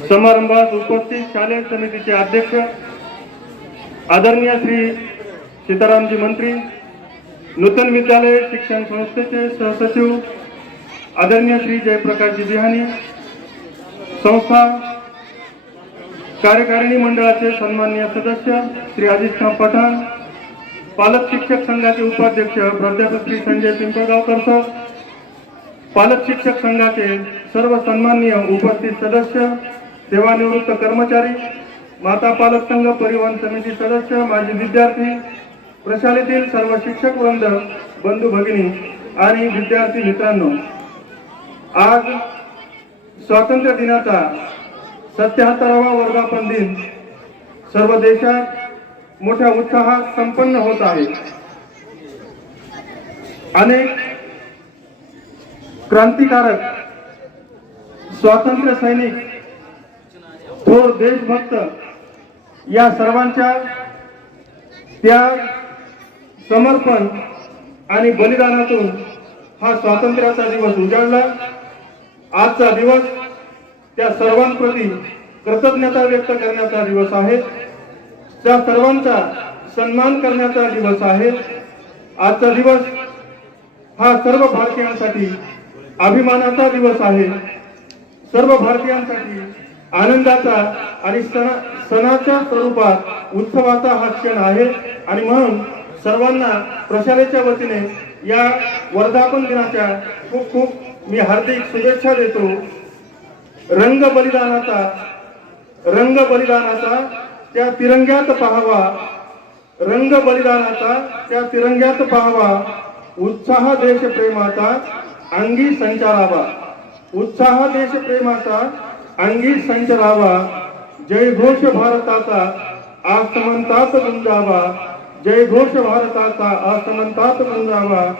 समारंभात उपस्थित शालेय समितीचे अध्यक्ष आदरणीय श्री सीतारामजी मंत्री नूतन विद्यालय शिक्षण संस्थेचे सहसचिव आदरणीय श्री जयप्रकाशजी बिहानी संस्था कार्यकारिणी मंडळाचे सन्माननीय सदस्य श्री अजितराव पठाण पालक शिक्षक संघाचे उपाध्यक्ष प्राध्यापक श्री संजय पिंपळगावकर सर पालक शिक्षक संघाचे सर्व सन्माननीय उपस्थित सदस्य सेवानिवृत्त कर्मचारी माता पालक संघ परिवहन समिती सदस्य माजी विद्यार्थी प्रशालेतील सर्व शिक्षक वृंद बंधू भगिनी आणि विद्यार्थी मित्रांनो आज स्वातंत्र्य दिनाचा सत्याहत्तरावा वर्धापन दिन सर्व देशात मोठ्या उत्साहात संपन्न होत आहे. अनेक क्रांतिकारक स्वातंत्र्य सैनिक थोर देशभक्त. या सर्वांच्या त्याग समर्पण आणि बलिदानातून हा स्वातंत्र्याचा दिवस उजाडला आजचा दिवस त्या सर्वांप्रती कृतज्ञता व्यक्त करण्याचा दिवस आहे. त्या सर्वांचा सन्मान करण्याचा दिवस आहे. आजचा दिवस हा सर्व भारतीयांसाठी अभिमानाचा दिवस आहे. सर्व भारतीयांसाठी आनंदाचा आणि सण सणाच्या स्वरूपात उत्सवाचा हा क्षण आहे. आणि म्हणून सर्वांना प्रशालेच्या वतीने या वर्धापन दिनाच्या खूप खूप मी हार्दिक शुभेच्छा देतो. रंग बलिदानाचा रंग बलिदानाचा त्या तिरंग्यात पाहावा. रंग बलिदानाचा त्या तिरंग्यात पाहावा. उत्साह देशप्रेमाचा अंगी संचारावा. उत्साह देशप्रेमाचा अंगी संचरावा जय घोष भारताचा आसमंतात गुंजावा जय घोष भारताचा आसमंतात गुंजावा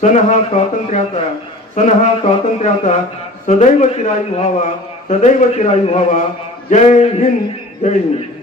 सण हा स्वातंत्र्याचा सण हा स्वातंत्र्याचा सदैव चिरायू व्हावा सदैव चिरायू व्हावा. जय हिंद जय हिंद.